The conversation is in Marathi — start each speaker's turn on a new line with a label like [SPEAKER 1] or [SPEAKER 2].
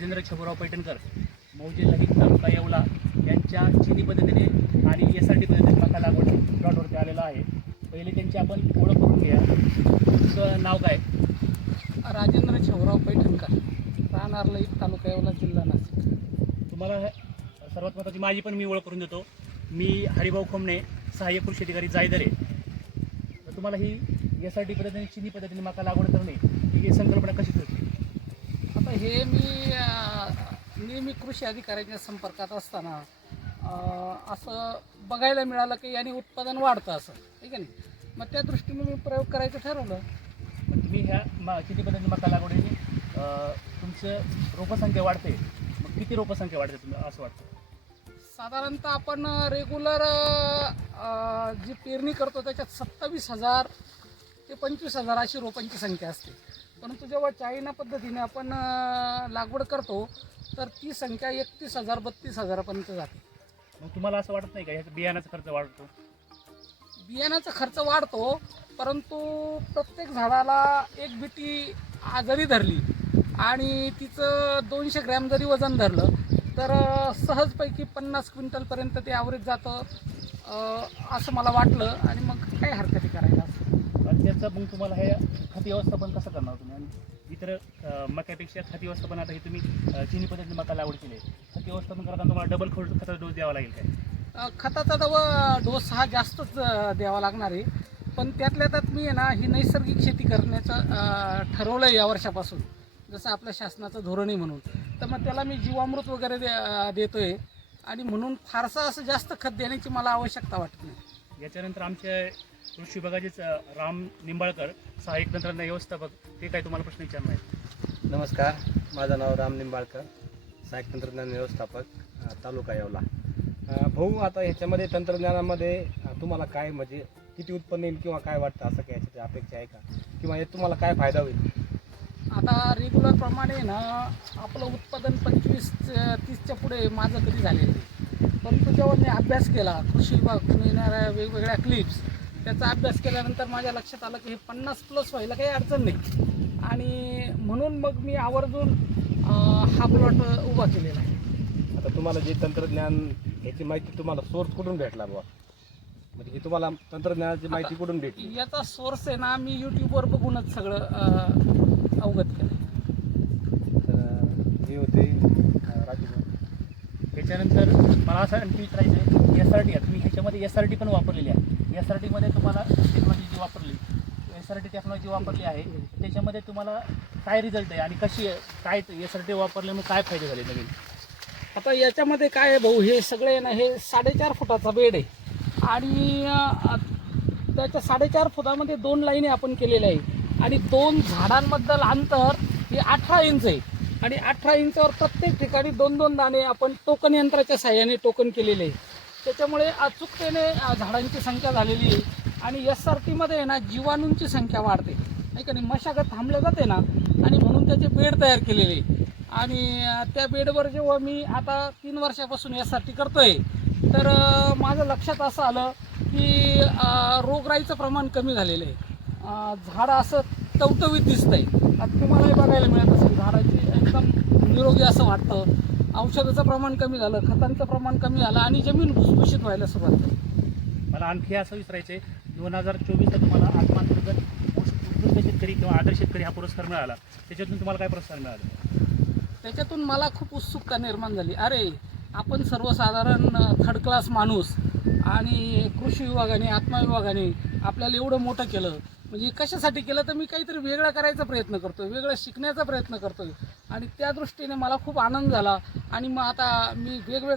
[SPEAKER 1] राजेंद्र छबुराव पैठणकर मौजे लहित तालुका येवला यांच्या चिनी पद्धतीने आणि एस आर टी पद्धतीने मका लागवड प्लॉटवरती आलेला आहे. पहिले त्यांची आपण ओळख करून घ्या तुमचं नाव काय?
[SPEAKER 2] राजेंद्र छवराव पैठणकर राहणार लईत तालुका येवला जिल्हा नाशिक.
[SPEAKER 1] तुम्हाला सर्वात महत्त्वाची माझी पण मी ओळख करून देतो. मी हरिभाऊ खोमणे सहाय्यक कृषी अधिकारी जायदरे. तर तुम्हाला ही एस आर टी पद्धतीने चिनी पद्धतीने मका लागवड करणे ही संकल्पना कशी
[SPEAKER 2] आता हे मी नेहमी कृषी अधिकाऱ्यांच्या संपर्कात असताना असं बघायला मिळालं की याने उत्पादन वाढतं असं ठीक आहे नाही मग त्या दृष्टीने मी प्रयोग करायचं ठरवलं.
[SPEAKER 1] मग तुम्ही ह्या मा किती पद्धतीने मका लागवडीने तुमचं रोपसंख्या वाढते. मग किती रोपसंख्या वाढते तुम्ही असं वाटतं?
[SPEAKER 2] साधारणतः आपण रेग्युलर जी पेरणी करतो त्याच्यात सत्तावीस हजार ते पंचवीस हजार अशी रोपांची संख्या असते. परंतु जेव्हा चायना पद्धतीने आपण लागवड करतो तर ती संख्या एकतीस हजार बत्तीस हजारापर्यंत जाते.
[SPEAKER 1] मग तुम्हाला असं वाटत नाही का? ह्याचा बियाण्याचा खर्च वाढतो.
[SPEAKER 2] बियाण्याचा खर्च वाढतो परंतु प्रत्येक झाडाला एक बिटी आ- जरी धरली आणि तिचं दोनशे ग्रॅम जरी वजन धरलं तर सहजपैकी पन्नास क्विंटलपर्यंत ते ॲव्हरेज जातं असं मला वाटलं आणि मग काय हरकत आहे करायला
[SPEAKER 1] त्याचं मग तुम्हाला हे खती व्यवस्थापन कसं करणार तुम्ही? आणि इतर मक्यापेक्षा खती व्यवस्थापन आता हे तुम्ही चिनी पद्धतीने मका लागवड केली आहे. खती व्यवस्थापन करताना तुम्हाला डबल खत खताचा डोस द्यावा लागेल काय?
[SPEAKER 2] खताचा डबा डोस हा जास्तच द्यावा लागणार आहे. पण त्यातल्या त्यात मी आहे ना ही नैसर्गिक शेती करण्याचं ठरवलं आहे या वर्षापासून. जसं आपल्या शासनाचं धोरण आहे म्हणून. तर मग त्याला मी जीवामृत वगैरे दे अ, देतोय. आणि म्हणून फारसं असं जास्त खत देण्याची मला आवश्यकता वाटत नाही.
[SPEAKER 1] याच्यानंतर आमचे कृषी विभागाचेच अं, राम निंबाळकर सहाय्यक तंत्रज्ञान व्यवस्थापक ते काय तुम्हाला प्रश्न विचारणार आहेत?
[SPEAKER 3] नमस्कार माझं नाव राम निंबाळकर सहाय्यक तंत्रज्ञान व्यवस्थापक तालुका येवला. भाऊ आता ह्याच्यामध्ये तंत्रज्ञानामध्ये तुम्हाला काय म्हणजे किती उत्पन्न येईल किंवा काय वाटतं असं काय याची अपेक्षा आहे का? किंवा यात तुम्हाला काय फायदा होईल?
[SPEAKER 2] आता रेग्युलर प्रमाणे ना आपलं उत्पादन पंचवीस तीसच्या पुढे माझं कधी झालेलं नाही. परंतु जेव्हा मी अभ्यास केला कृषी विभागातून येणाऱ्या वेगवेगळ्या क्लिप्स त्याचा अभ्यास केल्यानंतर माझ्या लक्षात आलं की हे पन्नास प्लस व्हायला काही अडचण नाही. आणि म्हणून मग मी आवर्जून हा प्लॉट उभा केलेला आहे.
[SPEAKER 3] आता तुम्हाला जे तंत्रज्ञान ह्याची माहिती तुम्हाला सोर्स कुठून भेटला बुवा? म्हणजे ही तुम्हाला तंत्रज्ञानाची माहिती कुठून भेटली?
[SPEAKER 2] याचा सोर्स आहे ना मी यूट्यूबवर बघूनच सगळं अं, अवगत केलं
[SPEAKER 3] तर हे होते अ, राजू भाऊ.
[SPEAKER 1] त्याच्यानंतर मला असं आणखी विचारायचं आहे. एस आर टी तुम्ही ह्याच्यामध्ये एस आर टी पण वापरलेली आहे. एस आर टीमध्ये तुम्हाला टेक्नॉलॉजी जी वापरली एस आर टी टेक्नॉलॉजी वापरली आहे त्याच्यामध्ये तुम्हाला काय रिझल्ट आहे आणि कशी आहे काय एस आर टी वापरल्यामुळे काय फायदे झाले नवीन?
[SPEAKER 2] आता याच्यामध्ये काय आहे भाऊ हे सगळे ना हे साडेचार फुटाचा बेड आहे. आणि त्याच्या साडेचार फुटामध्ये दोन लाईनी आपण केलेल्या आहे आणि दोन झाडांबद्दल अंतर हे अठरा इंच आहे. आणि अठरा इंचावर प्रत्येक ठिकाणी दोन दोन दाणे आपण टोकन यंत्राच्या साह्याने टोकन केलेले आहे. त्याच्यामुळे अचूकतेने झाडांची संख्या झालेली आहे. आणि एस आर टीमध्ये आहे ना जीवाणूंची संख्या वाढते. नाही का नाही? मशागत थांबल्या जाते ना आणि म्हणून त्याचे बेड तयार केलेले आहे. आणि त्या बेडवर जेव्हा मी आता तीन वर्षापासून एस आर टी करतो आहे तर माझं लक्षात असं आलं की रोगराईचं प्रमाण कमी झालेलं आहे. झाडं झाड असं टवटवीत दिसतंय. आता तुम्हालाही बघायला मिळत असेल झाडाची एकदम निरोगी असं वाटतं. औषधाचं प्रमाण कमी झालं खतांचं प्रमाण कमी झालं आणि जमीन भुसभुशीत व्हायला सुरुवात झाली.
[SPEAKER 1] मला आणखी असं विचारायचं आहे दोन हजार चोवीसला तुम्हाला आत्मांतर्गत उत्कृष्ट शेतकरी किंवा आदर्श शेतकरी हा पुरस्कार मिळाला. त्याच्यातून तुम्हाला काय पुरस्कार मिळाला?
[SPEAKER 2] त्याच्यातून मला खूप उत्सुकता निर्माण झाली. अरे आपण सर्वसाधारण थर्ड क्लास माणूस आणि कृषी विभागाने आत्मा विभागाने आपल्याला एवढं मोठं केलं. म्हणजे कशासाठी केलं? तर मी काहीतरी वेगळं करायचा प्रयत्न करतोय वेगळं शिकण्याचा प्रयत्न करतोय. आणि त्या दृष्टीने मला खूप आनंद झाला. आणि मग आता मी वेगवेगळ्या